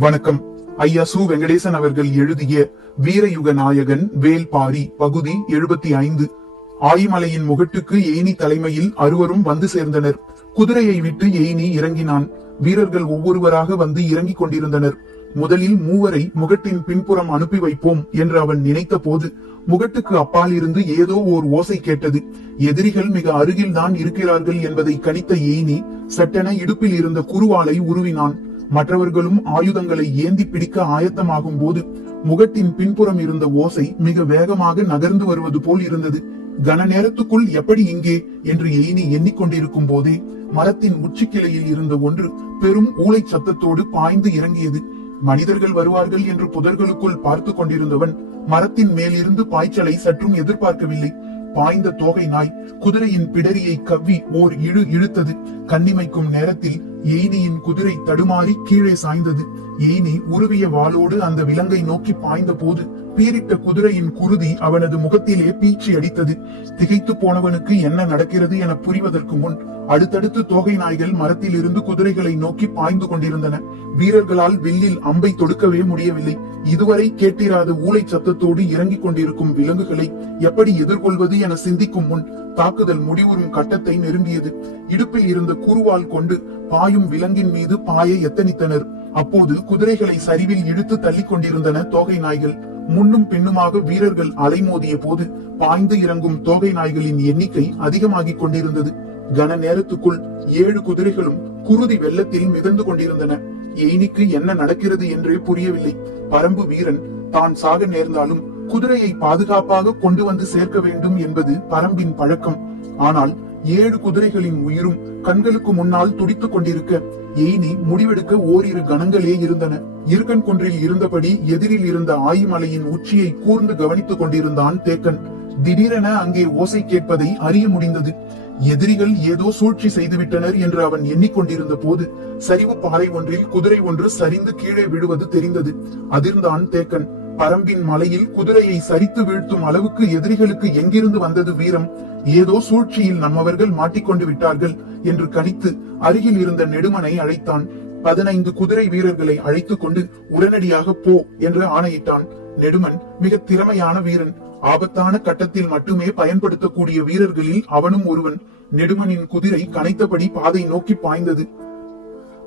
வணக்கம். ஐயா சு வெங்கடேசன் அவர்கள் எழுதிய வீரயுக நாயகன் வேல்பாரி பகுதி எழுபத்தி ஐந்து. ஆயிமலையின் முகட்டுக்கு ஏனி தலைமையில் அறுவரும் வந்து சேர்ந்தனர். குதிரையை விட்டு ஏனி இறங்கினான். வீரர்கள் ஒவ்வொருவராக வந்து இறங்கிக் கொண்டிருந்தனர். முதலில் மூவரை முகட்டின் பின்புறம் அனுப்பி வைப்போம் என்று அவன் நினைத்த போது முகட்டுக்கு அப்பால் இருந்து ஏதோ ஓர் ஓசை கேட்டது. எதிரிகள் மிக அருகில் தான் இருக்கிறார்கள் என்பதை கணித்த ஏனி சட்டென இடுப்பில் இருந்த குருவாலை உருவினான். மற்றவர்களும் ஆயுதங்களை ஏந்தி பிடிக்க ஆயத்தமாகும் போது முகட்டின் பின்புறம் இருந்த ஓசை மிக வேகமாக நகர்ந்து வருவது போல் இருந்தது. கன நேரத்துக்குள் எப்படி இங்கே? என்று எயினி எண்ணிக்கொண்டிருக்கும் போதே மரத்தின் உச்சிக்கிளையில் இருந்த ஒன்று பெரும் ஊளை சத்தத்தோடு பாய்ந்து இறங்கியது. மனிதர்கள் வருவார்கள் என்று புதர்களுக்குள் பார்த்து கொண்டிருந்தவன் மரத்தின் மேலிருந்து பாய்ச்சலை சற்றும் எதிர்பார்க்கவில்லை. பாய்ந்த தோகை நாய் குதிரையின் பிடரியை கவ்வி ஓர் இழு இழுத்தது. கண்ணிமைக்கும் நேரத்தில் எய்னியின் குதிரை தடுமாறி கீழே சாய்ந்தது. எய்னி உருவிய வாளோடு அந்த விலங்கை நோக்கி பாய்ந்த போது பீரிட்ட குதிரையின் குருதி அவனது முகத்திலே பீச்சி அடித்தது. திகைத்து போனவனுக்கு என்ன நடக்கிறது என புரிவதற்கு முன் அடுத்தடுத்து தோகை நாய்கள் மரத்தில் இருந்து குதிரைகளை நோக்கி பாய்ந்து கொண்டிருந்தன. வீரர்களால் வில்லில் அம்பை தொடுக்கவே முடியவில்லை. இதுவரை கேட்டிராத ஊளை சத்தத்தோடு இறங்கிக் கொண்டிருக்கும் விலங்குகளை எப்படி எதிர்கொள்வது என சிந்திக்கும் முன் தாக்குதல் முடிவுறும் கட்டத்தை நெருங்கியது. இடுப்பில் இருந்த குருவால் கொண்டு பாயும் விலங்கின் மீது பாய எத்தனித்தனர். அப்போது குதிரைகளை சரிவில் இழுத்து தள்ளிக் கொண்டிருந்தன தோகை நாய்கள். முன்னும் பின்னுமாக வீரர்கள் அலைமோதிய போது பாய்ந்து இறங்கும் தோகை நாய்களின் எண்ணிக்கை அதிகமாகிக் கொண்டிருந்தது. கன நேரத்துக்குள் ஏழு குதிரைகளும் குருதி வெள்ளத்தில் மிதந்து கொண்டிருந்தன. எய்னிக்கு என்ன நடக்கிறது என்றே புரியவில்லை. பரம்பு வீரன் தான் சாக நேர்ந்தாலும் குதிரையை பாதுகாப்பாக கொண்டு வந்து சேர்க்க வேண்டும் என்பது பரம்பின் பழக்கம். ஆனால் ஏழு குதிரைகளின் உயிரும் கண்களுக்கு முன்னால் துடித்துக் கொண்டிருக்க எய்னி முடிவெடுக்க ஓரிரு கணங்களே இருந்தன. இருக்கன் குன்றில் இருந்தபடி எதிரில் இருந்த ஆயிமலையின் உச்சியை கூர்ந்து கவனித்துக் கொண்டிருந்தான் தேக்கன். திடீரென அங்கே ஓசை கேட்பதை அறிய முடிந்தது. எதிரிகள் ஏதோ சூழ்ச்சி செய்துவிட்டனர் என்று அவன் எண்ணிக்கொண்டிருந்த போது சரிவு பாறை ஒன்றில் குதிரை ஒன்று சரிந்து கீழே விழுவது தெரிந்தது. அதிர்ந்தான் தேக்கன். பரம்பின் மலையில் குதிரையை சரித்து வீழ்த்தும் அளவுக்கு எதிரிகளுக்கு எங்கிருந்து வந்தது வீரம்? ஏதோ சூழ்ச்சியில் நம்மவர்கள் மாட்டிக்கொண்டு விட்டார்கள் என்று கணித்து அருகில் இருந்த நெடுமனை அழைத்தான். பதினைந்து குதிரை வீரர்களை அழைத்துக் கொண்டு உடனடியாக போ என்று ஆணையிட்டான். நெடுமன் மிக திறமையான வீரன். ஆபத்தான கட்டத்தில் மட்டுமே பயன்படுத்தக்கூடிய வீரர்களில் அவனும் ஒருவன். நெடுமனின் குதிரை கனைத்தபடி பாதை நோக்கி பாய்ந்தது.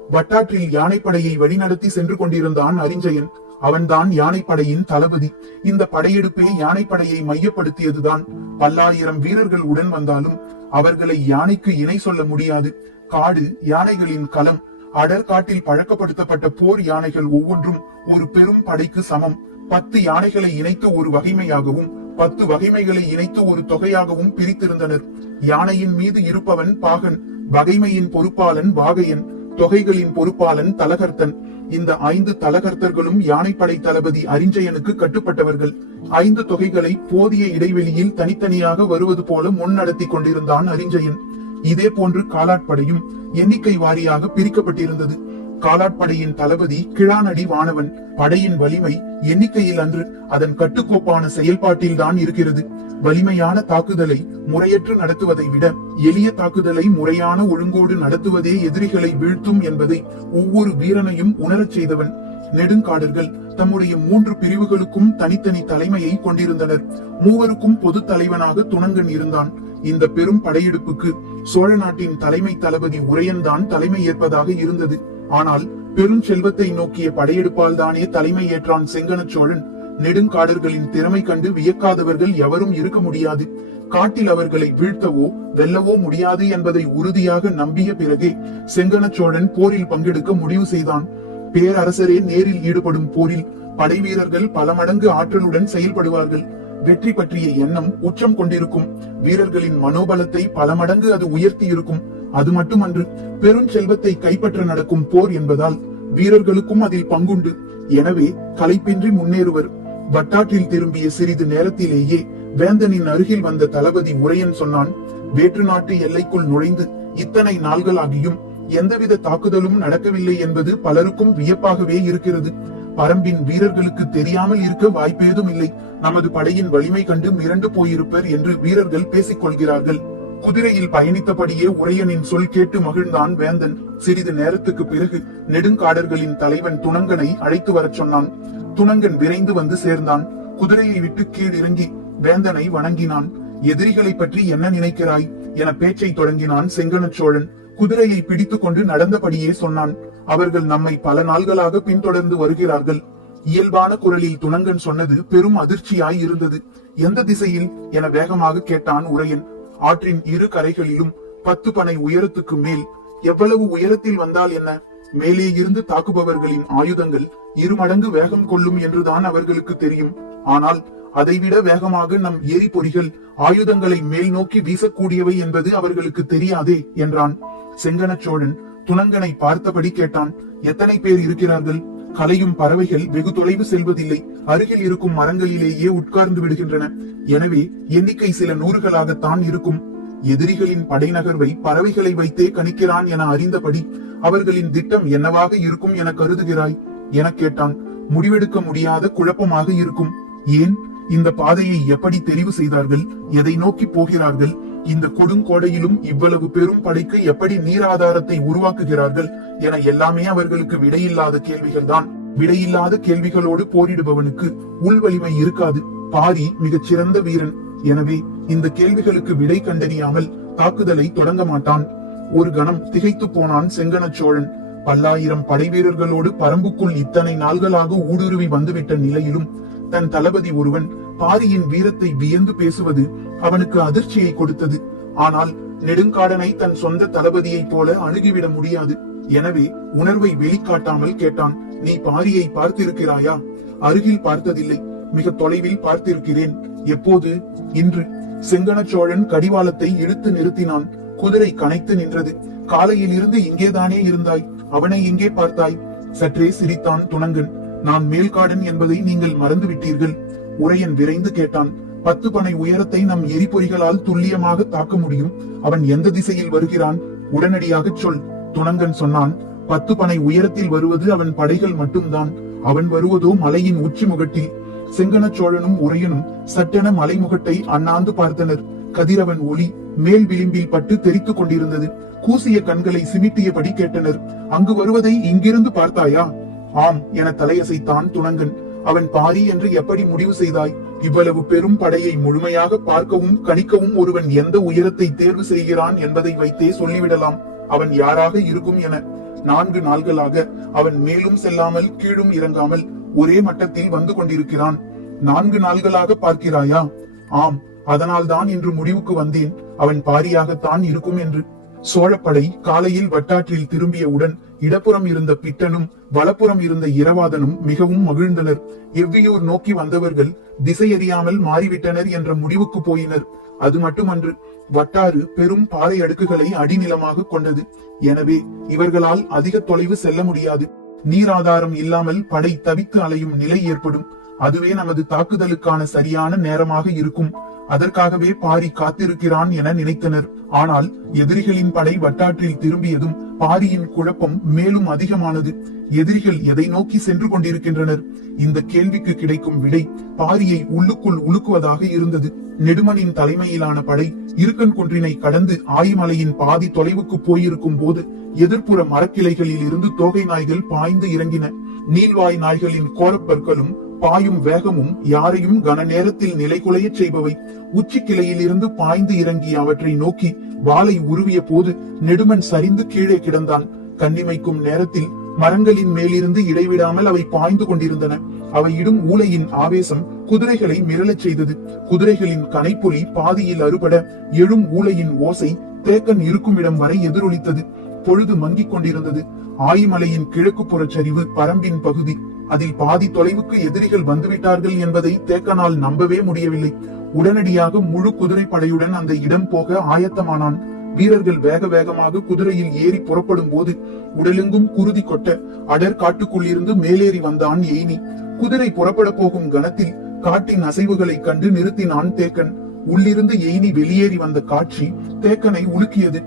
வட்டாற்றில் யானைப்படையை வழிநடத்தி சென்று கொண்டிருந்தான் அரிஞ்சயன். அவன்தான் யானைப்படையின் தளபதி. இந்த படையெடுப்பே யானைப்படையை மையப்படுத்தியதுதான். பல்லாயிரம் வீரர்கள் உடன் வந்தாலும் அவர்களை யானைக்கு இணை சொல்ல முடியாது. காடு யானைகளின் களம். அடர்காட்டில் பழக்கப்படுத்தப்பட்ட போர் யானைகள் ஒவ்வொன்றும் ஒரு பெரும் படைக்கு சமம். பத்து யானைகளை இணைத்து ஒரு வகைமையாகவும் பத்து வகைமைகளை இணைத்து ஒரு தொகையாகவும் பிரித்திருந்தனர். யானையின் மீது இருப்பவன் பாகன் வகைமையின் பொறுப்பாளன் வாகையன் தொகைகளின் பொறுப்பாளன் தலகர்த்தன். இந்த ஐந்து தலகர்த்தர்களும் யானைப்படை தளபதி அரிஞ்சயனுக்கு கட்டுப்பட்டவர்கள். ஐந்து தொகைகளை போதிய இடைவெளியில் தனித்தனியாக வருவது போல முன்னடத்தி கொண்டிருந்தான் அரிஞ்சயன். இதே போன்று காலாட்படையும் எண்ணிக்கை வாரியாக பிரிக்கப்பட்டிருந்தது. காலாட்படையின் தளபதி கிழானடி வானவன். படையின் வலிமை எண்ணிக்கையில் அன்று அதன் கட்டுக்கோப்பான செயல்பாட்டில் தான் இருக்கிறது. வலிமையான தாக்குதலை முறையற்று நடத்துவதை விட எளிய தாக்குதலை முறையான ஒழுங்கோடு நடத்துவதே எதிரிகளை வீழ்த்தும் என்பதை ஒவ்வொரு வீரனையும் உணரச் செய்தவன் நெடுங்காடர்கள். தம்முடைய மூன்று பிரிவுகளுக்கும் தனித்தனி தலைமையை கொண்டிருந்தனர். மூவருக்கும் பொது தலைவனாக துணங்கன் இருந்தான். இந்த பெரும் படையெடுப்புக்கு சோழ நாட்டின் தலைமை தளபதி உரையன்தான் தலைமை ஏற்பதாக இருந்தது. ஆனால் பெரும் செல்வத்தை நோக்கிய படையெடுப்பால் தானே தலைமை ஏற்றான் செங்கன சோழன். நெடுங்காடர்களின் திறமை கண்டு வியக்காதவர்கள் எவரும் இருக்க முடியாது. காட்டில் அவர்களை வீழ்த்தவோ வெல்லவோ முடியாது என்பதை உறுதியாக நம்பிய பிறகே செங்கன சோழன் போரில் பங்கெடுக்க முடிவு செய்தான். பேரரசரே நேரில் ஈடுபடும் போரில் படை வீரர்கள் பல மடங்கு ஆற்றலுடன் செயல்படுவார்கள். வெற்றி பற்றிய எண்ணம் உச்சம் கொண்டிருக்கும். வீரர்களின் மனோபலத்தை பல மடங்கு அது உயர்த்தி இருக்கும் அது மட்டுமன்று பெரும் செல்வத்தை கைப்பற்ற நடக்கும் போர் என்பதால் வீரர்களுக்கும் அதில் பங்குண்டு. எனவே கலைப்பின்றி முன்னேறுவர். பட்டாற்றில் திரும்பிய சிறிது நேரத்திலேயே வேந்தனின் அருகில் வந்த தளபதி உரையன் சொன்னான் வேற்று நாட்டு எல்லைக்குள் நுழைந்து இத்தனை நாள்களாகியும் எந்தவித தாக்குதலும் நடக்கவில்லை என்பது பலருக்கும் வியப்பாகவே இருக்கிறது. பரம்பின் வீரர்களுக்கு தெரியாமல் இருக்க வாய்ப்பேதும் இல்லை. நமது படையின் வலிமை கண்டு மிரண்டு போயிருப்பர் என்று வீரர்கள் பேசிக் கொள்கிறார்கள் குதிரையில் பயணித்தபடியே உரையனின் சொல் கேட்டு மகிழ்ந்தான் வேந்தன். சிறிது நேரத்துக்கு பிறகு நெடுங்காடர்களின் தலைவன் துணங்கனை அழைத்து வரச் சொன்னான் துணங்கன் விரைந்து வந்து சேர்ந்தான். குதிரையை விட்டு கீழ் இறங்கி வேந்தனை வணங்கினான். எதிரிகளை பற்றி என்ன நினைக்கிறாய்? என பேச்சை தொடங்கினான் செங்கன சோழன். குதிரையை பிடித்துக் கொண்டு நடந்தபடியே சொன்னான். அவர்கள் நம்மை பல நாள்களாக பின்தொடர்ந்து வருகிறார்கள். இயல்பான குரலில் துணங்கன் சொன்னது பெரும் அதிர்ச்சியாய் இருந்தது. எந்த திசையில்? என வேகமாக கேட்டான் உரையன். ஆற்றின் இரு கரைகளிலும் பத்து பனை உயரத்துக்கு மேல். எவ்வளவு உயரத்தில் வந்தால் என்ன? மேலே இருந்து தாக்குபவர்களின் ஆயுதங்கள் இரு மடங்கு வேகம் கொள்ளும் என்றுதான் அவர்களுக்கு தெரியும். ஆனால் அதைவிட வேகமாக நம் எரி பொறிகள் ஆயுதங்களை மேல் நோக்கி வீசக்கூடியவை என்பது அவர்களுக்கு தெரியாதே என்றான். செங்கனச் சோழன் துணங்கனை பார்த்தபடி கேட்டான் எத்தனை பேர் இருக்கிறார்கள்? கலையும் பறவைகள் வெகு தொலைவு செல்வதில்லை. அருகில் இருக்கும் மரங்களிலேயே உட்கார்ந்து விடுகின்றன. எனவே எண்ணிக்கை சில நூறுகளாகத்தான் இருக்கும். எதிரிகளின் படைநகர்வை பறவைகளை வைத்தே கணிக்கிறான் என அறிந்தபடி அவர்களின் திட்டம் என்னவாக இருக்கும் என கருதுகிறாய்? என கேட்டான். முடிவெடுக்க முடியாத குழப்பமாக இருக்கும். ஏன்? இந்த பாதையை எப்படி தெரிவு செய்தார்கள்? எதை நோக்கி போகிறார்கள்? இந்த கொடுங்கோடையிலும் இவ்வளவு பெரும் படைக்கு எப்படி நீர் ஆதாரத்தை உருவாக்குகிறார்கள்? என எல்லாமே அவர்களுக்கு விடையில்லாத கேள்விகள்தான். விடையில்லாத கேள்விகளோடு போரிடுபவனுக்கு உள் வலிமை இருக்காது. பாரி மிகச் சிறந்த வீரன். எனவே இந்த கேள்விகளுக்கு விடை கண்டறியாமல் தாக்குதலை தொடங்க மாட்டான். ஒரு கணம் திகைத்து போனான் செங்கனச்சோழன் பல்லாயிரம் படை வீரர்களோடு பரம்புக்குள் இத்தனை நாள்களாக ஊடுருவி வந்துவிட்ட நிலையிலும் தன் தளபதி ஒருவன் பாரியின் வீரத்தை வியந்து பேசுவது அவனுக்கு அதிர்ச்சியை கொடுத்தது. ஆனால் நெடுங்காடனை தன் சொந்த தளபதியைப் போல அணுகிவிட முடியாது. எனவே உணர்வை வெளிக்காட்டாமல் கேட்டான் நீ பாரியை பார்த்திருக்கிறாயா? அருகில் பார்த்ததில்லை. மிக தொலைவில் பார்த்திருக்கிறேன். எப்போது? இன்று செங்கன சோழன் கடிவாளத்தை இழுத்து நிறுத்தினான். குதிரை கனைத்து நின்றது. காலையில் இருந்து இங்கேதானே இருந்தாய். அவனை எங்கே பார்த்தாய்? சற்றே சிரித்தான் துணங்கன். நான் மேல்காடன் என்பதை நீங்கள் மறந்து விட்டீர்கள் உரையன் விரைந்து கேட்டான். பத்து பனை உயரத்தை நம் எரிபொறிகளால் துல்லியமாக தாக்க முடியும். அவன் எந்த திசையில் வருகிறான்? உடனடியாக சொல். துணங்கன் சொன்னான். பத்து பனை உயரத்தில் வருவது அவன் படைகள் மட்டும்தான். அவன் வருவதோ மலையின் உச்சி முகட்டில் சிங்கன சோழனும் உரையனும் சட்டென மலைமுகட்டை அண்ணாந்து பார்த்தனர். கதிரவன் ஒளி மேல் விளிம்பில் பட்டு தெரித்துக் கொண்டிருந்தது. கூசிய கண்களை சிமிட்டியபடி கேட்டனர். அங்கு வருவதை இங்கிருந்து பார்த்தாயா? ஆம் என தலையசைத்தான் துணங்கன். அவன் பாரி என்று எப்படி முடிவு செய்தாய்? இவ்வளவு பெரும் படையை முழுமையாக பார்க்கவும் கணிக்கவும் ஒருவன் எந்த உயரத்தை தேர்வு செய்கிறான் என்பதை வைத்தே சொல்லிவிடலாம். அவன் யாராக இருக்கும் என. நான்கு நாள்களாக அவன் மேலும் செல்லாமல் கீழும் இறங்காமல் ஒரே மட்டத்தில் வந்து கொண்டிருக்கிறான். நான்கு நாள்களாக பார்க்கிறாயா? ஆம் அதனால்தான் இன்று முடிவுக்கு வந்தேன். அவன் பாரியாகத்தான் இருக்கும் என்று. சோழப்படை காலையில் வட்டாற்றில் திரும்பியவுடன் இடப்புறம் இருந்த பிட்டனும் வலப்புறம் இருந்த இரவாதனும் மிகவும் மகிழ்ந்தனர். எவ்வியூர் நோக்கி வந்தவர்கள் திசையறியாமல் மாறிவிட்டனர் என்ற முடிவுக்கு போயினர். அது மட்டுமன்று வட்டாறு பெரும் பாறை அடுக்குகளை அடிநிலமாக கொண்டது. எனவே இவர்களால் அதிக தொலைவு செல்ல முடியாது. நீராதாரம் இல்லாமல் படை தவித்து அலையும் நிலை ஏற்படும். அதுவே நமது தாக்குதலுக்கான சரியான நேரமாக இருக்கும். அதற்காகவே பாரி காத்திருக்கிறான் என நினைத்தனர். ஆனால் எதிரிகளின் படை வட்டாற்றில் திரும்பியதும் பாரியின் குழப்பம் மேலும் அதிகமானது. எதிரிகள் எதை நோக்கி சென்று கொண்டிருக்கின்றனர்? இந்த கேள்விக்கு கிடைக்கும் விடை பாரியை உள்ளுக்குள் உலுக்குவதாக இருந்தது. நெடுமனின் தலைமையிலான படை இருக்கன் குன்றினை கடந்து ஆயிமலையின் பாதி தொலைவுக்கு போயிருக்கும் போது எதிர்ப்புற மரக்கிளைகளில் இருந்து தோகை நாய்கள் பாய்ந்து இறங்கின. நீள்வாய் நாய்களின் கோரப்பற்களும் பாயும் வேகமும் யாரையும் கன நேரத்தில் நிலைகுலையச் செய்பவை. உச்சி கிளையிலிருந்து பாய்ந்து இறங்கி அவற்றை நோக்கி வாளை உருவிய போது நெடுமன் சரிந்து கீழே கிடந்தான். கண்ணிமைக்கும் நேரத்தில் மரங்களின் மேலிருந்து இடைவிடாமல் அவை பாய்ந்து கொண்டிருந்தன. அவை இடும் ஊலையின் ஆவேசம் குதிரைகளை மிரளச் செய்தது. குதிரைகளின் கனைப்பொலி பாதியில் அறுபட எழும் ஊலையின் ஓசை தேக்கன் இருக்கும் இடம் வரை எதிரொலித்தது. பொழுது மங்கிக் கொண்டிருந்தது. ஆயிமலையின் கிழக்கு புறச்சரிவு பரம்பின் பகுதி. அதில் பாதி தொலைவுக்கு எதிரிகள் வந்துவிட்டார்கள் என்பதை தேக்கனால் நம்பவே முடியவில்லை. உடனடியாக முழு குதிரை படையுடன் அந்த இடம் போக ஆயத்தமானான். வீரர்கள் வேக வேகமாக குதிரையில் ஏறி புறப்படும் போது உடலெங்கும் குருதி கொட்ட அடர் காட்டுக்குள்ளிருந்து மேலேறி வந்தான் எய்னி. குதிரை புறப்பட போகும் கணத்தில் காட்டின் அசைவுகளை கண்டு நிறுத்தினான் தேக்கன். உள்ளிருந்து எய்னி வெளியேறி வந்த காட்சி தேக்கனை உலுக்கியது.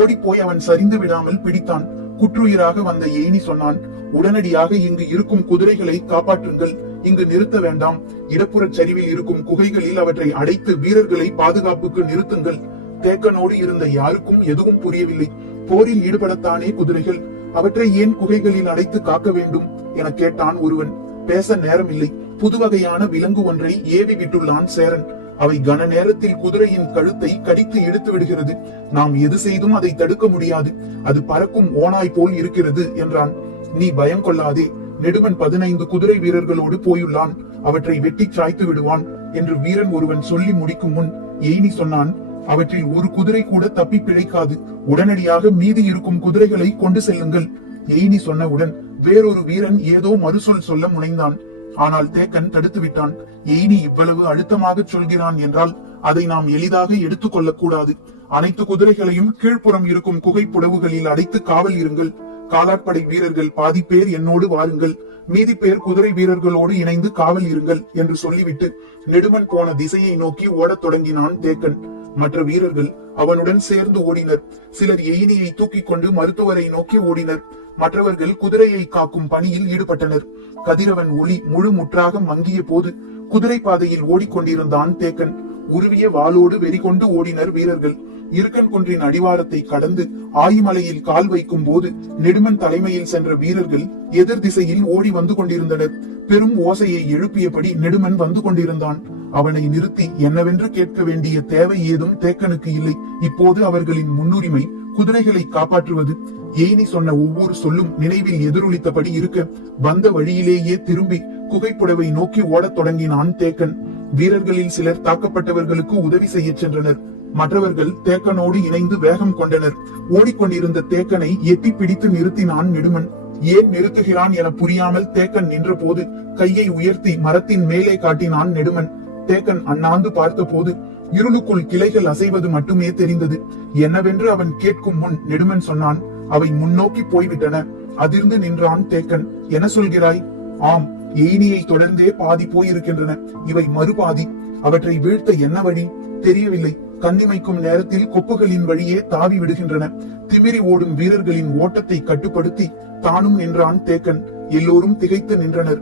ஓடிப்போய் அவன் சரிந்து விடாமல் பிடித்தான். குற்றுயிராக வந்த எய்னி சொன்னான் உடனடியாக இங்கு இருக்கும் குதிரைகளை காப்பாற்றுங்கள். இங்கு நிறுத்த வேண்டாம். இடப்புறச் சரிவில் இருக்கும் குகைகளில் அவற்றை அடைத்து வீரர்களை பாதுகாப்புக்கு நிறுத்துங்கள். தேக்கனோடு இருந்த யாருக்கும் எதுவும் புரியவில்லை. போரில் ஈடுபடத்தானே குதிரைகள். அவற்றை ஏன் குகைகளில் அடைத்து காக்க வேண்டும்? என கேட்டான் ஒருவன். பேச நேரமில்லை. புது வகையான விலங்கு ஒன்றை ஏவி விட்டுள்ளான் சேரன். அவை கன நேரத்தில் குதிரையின் கழுத்தை கடித்து இழுத்து விடுகிறது. நாம் எது செய்தும் அதை தடுக்க முடியாது. அது பறக்கும் ஓனாய் போல் இருக்கிறது என்றான். நீ பயம் கொள்ளாதே. நெடுமன் பதினைந்து குதிரை வீரர்களோடு போயுள்ளான். அவற்றை வெட்டி சாய்த்து விடுவான் என்று வீரன் ஒருவன் சொல்லி முடிக்கும் முன் எய்னி சொன்னான் அவற்றில் ஒரு குதிரை கூட தப்பி பிழைக்காது. உடனடியாக மீதி இருக்கும் குதிரைகளை கொண்டு செல்லுங்கள். எய்னி சொன்னவுடன் வேறொரு வீரன் ஏதோ மறுசொல் சொல்ல முனைந்தான். ஆனால் தேக்கன் தடுத்து விட்டான். எய்னி இவ்வளவு அழுத்தமாக சொல்கிறான் என்றால் அதை நாம் எளிதாக எடுத்துக் கொள்ளக்கூடாது அனைத்து குதிரைகளையும் கீழ்ப்புறம் இருக்கும் குகை புடவுகளில் அடைத்து காவல் இருங்கள். காலாட்படை வீரர்கள் பாதி பேர் என்னோடு வாருங்கள் மீதி பேர் குதிரை வீரர்களோடு இணைந்து காவல் இருங்கள் என்று சொல்லிவிட்டு நெடுமன் போன திசையை நோக்கி ஓடத் தொடங்கினான் தேக்கன். மற்ற வீரர்கள் அவனுடன் சேர்ந்து ஓடினர். சிலர் எயினியை தூக்கிக் கொண்டு மருத்துவரை நோக்கி ஓடினர். மற்றவர்கள் குதிரையை காக்கும் பணியில் ஈடுபட்டனர். கதிரவன் ஒளி முழு முற்றாக மங்கிய போது குதிரை பாதையில் ஓடிக்கொண்டிருந்தான் தேக்கன். உருவிய வாளோடு வெறிகொண்டு ஓடினர் வீரர்கள். இருக்கன் குன்றின் அடிவாரத்தை கடந்து ஆயிமலையில் கால் வைக்கும் போது நெடுமன் தலைமையில் சென்ற வீரர்கள் எதிர் திசையில் ஓடி வந்து கொண்டிருந்தனர். பெரும் ஓசையை எழுப்பியபடி நெடுமன் வந்து கொண்டிருந்தான். அவனை நிறுத்தி என்னவென்று கேட்க வேண்டிய தேவை ஏதும் தேக்கனுக்கு இல்லை. இப்போது அவர்களின் முன்னுரிமை குதிரைகளை காப்பாற்றுவது. ஏனி சொன்ன ஒவ்வொரு சொல்லும் நினைவில் எதிரொலித்தபடி இருக்க வந்த வழியிலேயே திரும்பி குகைப்புடவை நோக்கி ஓடத் தொடங்கினான் தேக்கன். வீரர்களில் சிலர் தாக்கப்பட்டவர்களுக்கு உதவி செய்யச் சென்றனர். மற்றவர்கள் தேக்கனோடு இணைந்து வேகம் கொண்டனர். ஓடிக்கொண்டிருந்த தேக்கனை எட்டி பிடித்து நிறுத்தினான் நெடுமன். ஏன் நிறுத்துகிறான் என புரியாமல் தேக்கன் நின்றபோது கையை உயர்த்தி மரத்தின் மேலே காட்டினான் நெடுமன். தேக்கன் அண்ணாந்து பார்த்தபோது இருளுக்குள் கிளைகள் அசைவது மட்டுமே தெரிந்தது. என்னவென்று அவன் கேட்கும் முன் நெடுமன் சொன்னான் அவை முன்னோக்கி போய்விட்டன. அதிர்ந்து நின்றான் தேக்கன். என்ன சொல்கிறாய்? ஆம் எயினியை தொடர்ந்தே பாதி போயிருக்கின்றன. இவை மறுபாதி. அவற்றை வீழ்த்த என்ன வழி? தெரியவில்லை. கண்ணிமைக்கும் நேரத்தில் கொப்புகளின் வழியே தாவி விடுகின்றன. திமிரி ஓடும் வீரர்களின் ஓட்டத்தை கட்டுப்படுத்தி தானும் நின்றான் தேக்கன். எல்லோரும் திகைத்து நின்றனர்.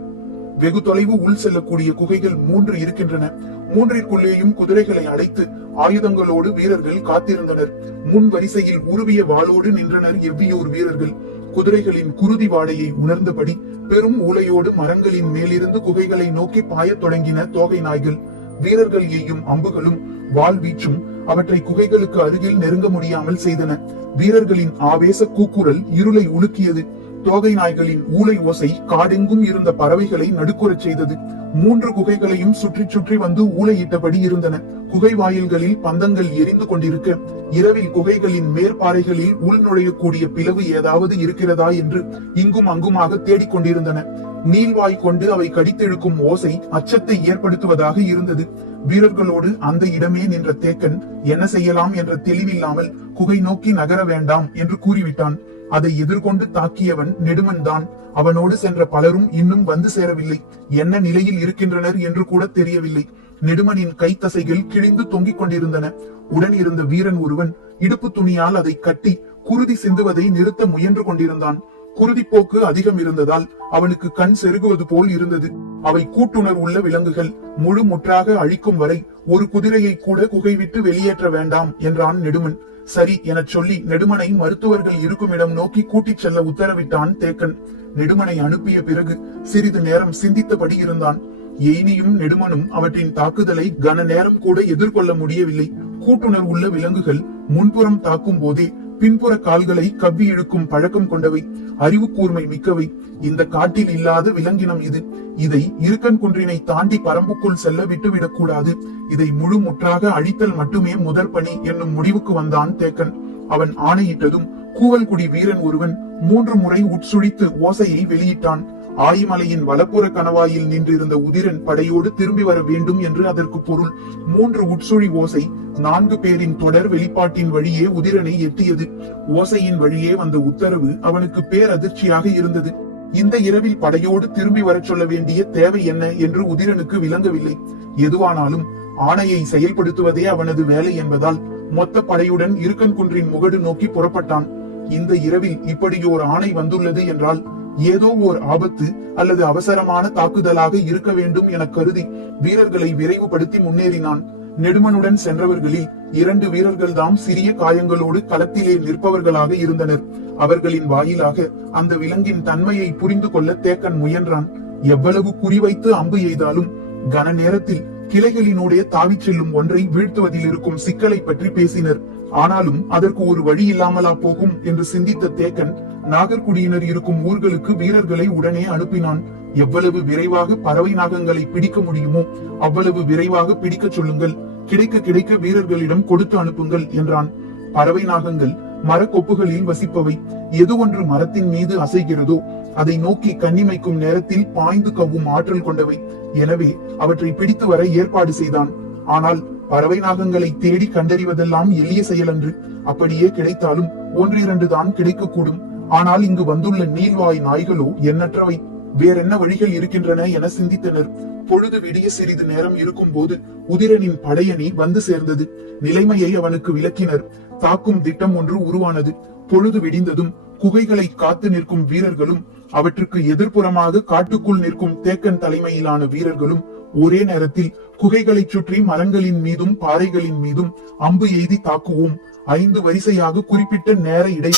வெகு தொலைவு உள் செல்லக்கூடிய குகைகள் மூன்று இருக்கின்றன. மூன்றிற்குள்ளேயும் குதிரைகளை அடைத்து ஆயுதங்களோடு வீரர்கள் காத்திருந்தனர். முன் வரிசையில் உருவிய வாளோடு நின்றனர் எவ்வியூர் வீரர்கள். குதிரைகளின் குருதி வாடையை உணர்ந்தபடி பெரும் ஊலையோடு மரங்களின் மேலிருந்து குகைகளை நோக்கி பாயத் தொடங்கின தோகை நாய்கள். வீரர்கள் எய்யும் அம்புகளும் வாள் வீச்சும் அவற்றை குகைகளுக்கு அருகில் நெருங்க முடியாமல் செய்தன. வீரர்களின் ஆவேச கூக்குரல் இருளை உலுக்கியது. தோகை நாய்களின் ஊளை ஓசை காடெங்கும் இருந்த பறவைகளை நடுக்குறச் செய்தது. மூன்று குகைகளையும் சுற்றி சுற்றி வந்து ஊளையிட்டபடி இருந்தன. குகை வாயில்களில் பந்தங்கள் எரிந்து கொண்டிருக்க இரவில் குகைகளின் மேற்பாறைகளில் உள் நுழையக்கூடிய பிளவு ஏதாவது இருக்கிறதா என்று இங்கும் அங்குமாக தேடிக் கொண்டிருந்தன நீள்வாய் கொண்டு அவை கடித்தெழுக்கும் ஓசை அச்சத்தை ஏற்படுத்துவதாக இருந்தது. வீரர்களோடு அந்த இடமே நின்ற தேக்கன் என்ன செய்யலாம்? என்ற தெளிவில்லாமல் குகை நோக்கி நகர வேண்டாம் என்று கூறிவிட்டான். அதை எதிர்கொண்டு தாக்கியவன் நெடுமன் தான் அவனோடு சென்ற பலரும் இன்னும் வந்து சேரவில்லை. என்ன நிலையில் இருக்கின்றனர்? என்று கூட தெரியவில்லை. நெடுமனின் கைத்தசைகள் கிழிந்து தொங்கிக் கொண்டிருந்தன. உடன் இருந்த வீரன் ஒருவன் இடுப்பு துணியால் அதை கட்டி குருதி சிந்துவதை நிறுத்த முயன்று கொண்டிருந்தான். குருதிப்போக்கு அதிகம் இருந்ததால் அவனுக்கு கண் செருகுவது போல் இருந்தது. அவை கூட்டுணர் உள்ள விலங்குகள் முழு முற்றாக அழிக்கும் வரை ஒரு குதிரையை கூட குகை விட்டு வெளியேற்ற வேண்டாம் என்றான் நெடுமன். சரி எனச் சொல்லி நெடுமனை மருத்துவர்கள் இருக்குமிடம் நோக்கி கூட்டிச் செல்ல உத்தரவிட்டான் தேக்கன். நெடுமனை அனுப்பிய பிறகு சிறிது நேரம் சிந்தித்தபடி இருந்தான். எய்னியும் நெடுமனும் அவற்றின் தாக்குதலை கன நேரம் கூட எதிர்கொள்ள முடியவில்லை. கூட்டுணர் உள்ள விலங்குகள் முன்புறம் தாக்கும் போதே பின்புற கால்களை கவ்வி இழுக்கும் பழக்கம் கொண்டவை. அறிவு கூர்மை மிக்கவை. இந்த காட்டில் இல்லாத விலங்கினம் இது. இதை இருக்கன் குன்றினை தாண்டி பரம்புக்குள் செல்ல விட்டுவிடக் கூடாது. இதை முழு முற்றாக அழித்தல் மட்டுமே முதற் பணி என்னும் முடிவுக்கு வந்தான் தேக்கன். அவன் ஆணையிட்டதும் கூவல்குடி வீரன் ஒருவன் மூன்று முறை உட்சுழித்து ஓசையை வெளியிட்டான். ஆயிமலையின் வலப்புற கணவாயில் நின்றிருந்த உதிரன் படையோடு திரும்பி வர வேண்டும் என்று அதற்கு பொருள். மூன்று உட்சுழி ஓசை நான்கு பேரின் தொடர் வெளிப்பாட்டின் வழியே உதிரனை எட்டியது. ஓசையின் வழியே வந்த உத்தரவு அவனுக்கு பேரதிர்ச்சியாக இருந்தது. இந்த இரவில் படையோடு திரும்பி வரச் சொல்ல வேண்டிய தேவை என்ன என்று உதிரனுக்கு விளங்கவில்லை. எதுவானாலும் ஆணையை செயல்படுத்துவதே அவனது வேலை என்பதால் மொத்த படையுடன் இருக்கன் குன்றின் முகடு நோக்கி புறப்பட்டான். இந்த இரவில் இப்படியோர் ஆணை வந்துள்ளது என்றால் ஏதோ ஓர் ஆபத்து அல்லது அவசரமான தாக்குதலாக இருக்க வேண்டும் என கருதி வீரர்களை விரைவுபடுத்தி முன்னேறினான். நெடுமனுடன் சென்றவர்களில் இரண்டு வீரர்கள் தாம் சிறிய காயங்களோடு களத்திலே நிற்பவர்களாக இருந்தனர். அவர்களின் வாயிலாக அந்த விலங்கின் தன்மையை புரிந்து கொள்ள தேக்கன் முயன்றான். எவ்வளவு குறிவைத்து அம்பு எய்தாலும் கன நேரத்தில் கிளைகளினுடைய தாவிச் செல்லும் ஒன்றை வீழ்த்துவதில் இருக்கும் சிக்கலை பற்றி பேசினர். ஆனாலும் அதற்கு ஒரு வழி இல்லாமலா போகும் என்று சிந்தித்த தேக்கன் நாகர்குடியினர் இருக்கும் ஊர்களுக்கு வீரர்களை உடனே அனுப்பினான். எவ்வளவு விரைவாக பறவை நாகங்களை பிடிக்க முடியுமோ அவ்வளவு விரைவாக பிடிக்க சொல்லுங்கள். கிடைக்க கிடைக்க வீரர்களிடம் கொடுத்து அனுப்புங்கள் என்றான். பறவை நாகங்கள் மரக்கொப்புகளில் வசிப்பவை. எது ஒன்று மரத்தின் மீது அசைகிறதோ அதை நோக்கி கண்ணிமைக்கும் நேரத்தில் பாய்ந்து கவ்வும் ஆற்றல் கொண்டவை. எனவே அவற்றை பிடித்து வர ஏற்பாடு செய்தான். ஆனால் பறவை நாகங்களை தேடி கண்டறிவதெல்லாம் எளிய செயலன்று. அப்படியே கிடைத்தாலும் ஒன்றிரண்டு தான் கிடைக்கக்கூடும். ஆனால் இங்கு வந்துள்ள நீள்வாய் நாய்களோ எண்ணற்றவை. வேறென்ன வழிகள் இருக்கின்றன என சிந்தித்தனர். பொழுது விடிய சிறிது நேரம் இருக்கும் போது உதிரனின் படையணி வந்து சேர்ந்தது. நிலைமையை அவனுக்கு விளக்கினர். தாக்கும் திட்டம் ஒன்று உருவானது. பொழுது விடிந்ததும் குகைகளை காத்து நிற்கும் வீரர்களும் அவற்றுக்கு எதிர்ப்புறமாக காட்டுக்குள் நிற்கும் தேக்கன் தலைமையிலான வீரர்களும் ஒரே நேரத்தில் குகைகளைச் சுற்றி மரங்களின் மீதும் பாறைகளின் மீதும் அம்பு எய்தி தாக்குவோம். ஐந்து வரிசையாக குறிப்பிட்ட நேர இடை